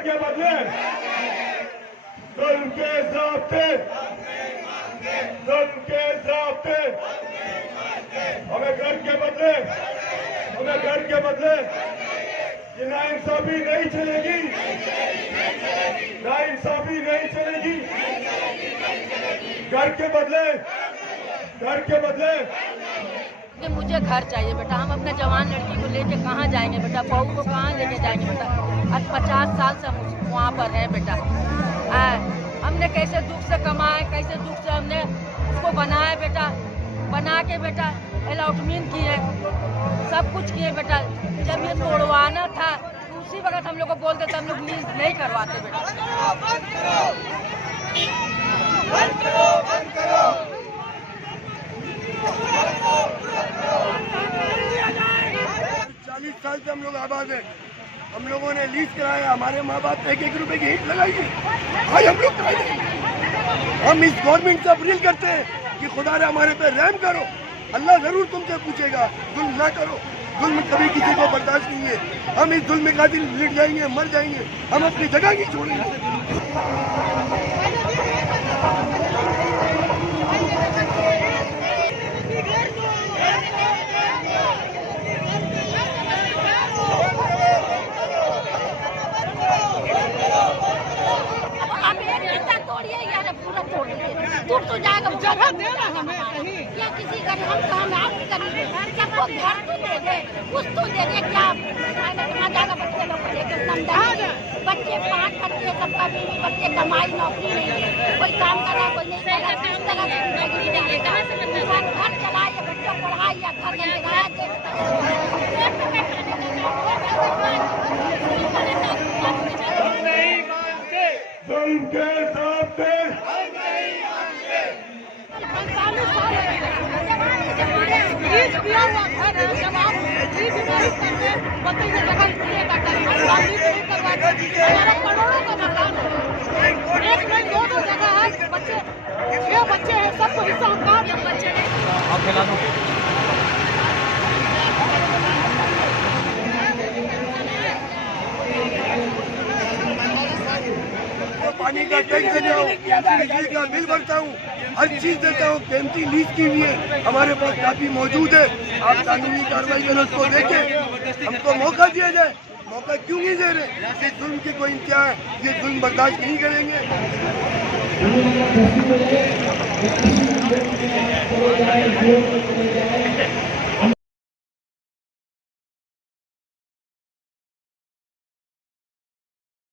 के बदले जुल्म के ज़ाब्ते, जुल्म के ज़ाब्ते, हमें घर के बदले, हमें घर के बदले ये नाइंसाफी नहीं चलेगी, नाइंसाफी नहीं चलेगी। घर के बदले, घर के बदले मुझे घर चाहिए बेटा। हम अपने जवान लड़की को लेके कहाँ जाएंगे बेटा? बहू को कहाँ लेके जाएंगे बेटा? आज 50 साल से हम वहाँ पर हैं बेटा। हमने कैसे दुख से कमाए, कैसे दुख से हमने उसको बनाया बेटा, बना के बेटा अलॉटमेंट किए, सब कुछ किए बेटा। जब ये तोड़वाना था उसी वक्त हम लोग को बोलते थे, हम लोग लीज नहीं करवाते बेटा। 40 साल से हम लोग आबाद हैं। हम लोगों ने लीज कराया, हमारे माँ बाप ने 1-1 रुपए की ईंट लगाई है। आज हम लोग कराएंगे। हम इस गवर्नमेंट से अपील करते हैं कि खुदा ने हमारे पे रहम करो। अल्लाह जरूर तुमसे पूछेगा, जुल्म ना करो। जुल्म कभी किसी को बर्दाश्त नहीं है। हम इस जुल्म का दिन लिट जाएंगे, मर जाएंगे, हम अपनी जगह नहीं छोड़ेंगे। टूट तो जाएगा, जगह देना हमें कहीं या किसी का हम काम आप भी करेंगे, सबको घर तो दे दे, कुछ तो दे दे। क्या कहाँ जाएगा बच्चे लोग को लेकर? बच्चे 5 बच्चे, सबका बीवी बच्चे, कमाई नौकरी नहीं है, कोई काम कर रहा है, कोई नहीं कर रहा। किस तरह से घर चलाइए, बच्चों पढ़ाइए, दिया हुआ घर है। जब आप बताइए जगह इसलिए हमारा करोड़ों का मकान है, 1 में 2 जगह है, बच्चे 6 बच्चे हैं, सबको हिस्सा हम कहाँ दें? बच्चे आप खिला दो। पानी का टैक्स देता हूँ, बिजली का बिल भरता हूँ, हर चीज देता हूँ। कीमती लीज की हुई है, हमारे पास काफी मौजूद है। आप कानूनी कार्रवाई करो, उसको देखे, हमको मौका दिया जाए। मौका क्यों नहीं दे रहे? ये जुल्म की कोई इंतहा है, ये जुल्म बर्दाश्त नहीं करेंगे।